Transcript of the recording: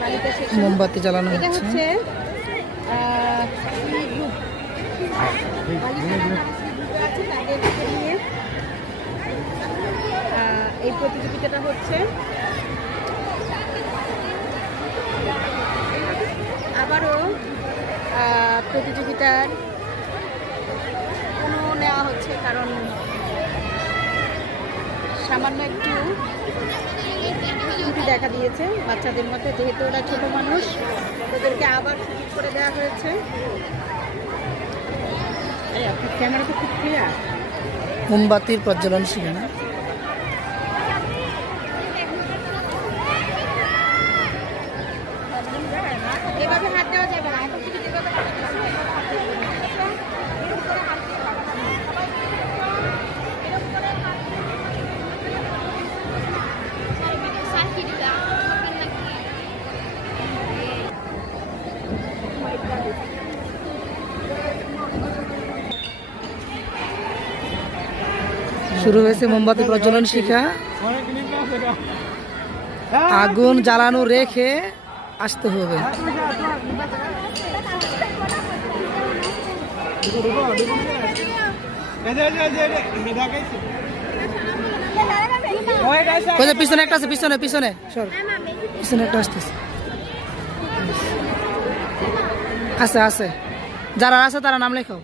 বালিকা সেকশন। মোমবাতি জ্বালানো এটা হচ্ছে। হচ্ছে এই প্রতিযোগিতাটা হচ্ছে আবারও প্রতিযোগিতার কোনো নেওয়া হচ্ছে, কারণ সামান্য একটু ত্রুটি দেখা দিয়েছে বাচ্চাদের মধ্যে, যেহেতু ওরা ছোট মানুষ ওদেরকে আবার সুযোগ করে দেওয়া হয়েছে। ক্যামেরা তো খুব ক্লিয়ার। মোমবাতির প্রজ্বলন সেখানে। এভাবে হাত দেওয়া যাবে না, এখন থেকে যেভাবে হাত দেওয়া যাবে। শুরু হয়েছে মোমবাতি প্রজ্বলন শিখা। আগুন জ্বালানো রেখে আসতে হবে। পিছনে একটা আছে, পিছনে পিছনে সর, পিছনে একটা আসতেছে। আছে আছে, যারা আছে তারা নাম লেখাও।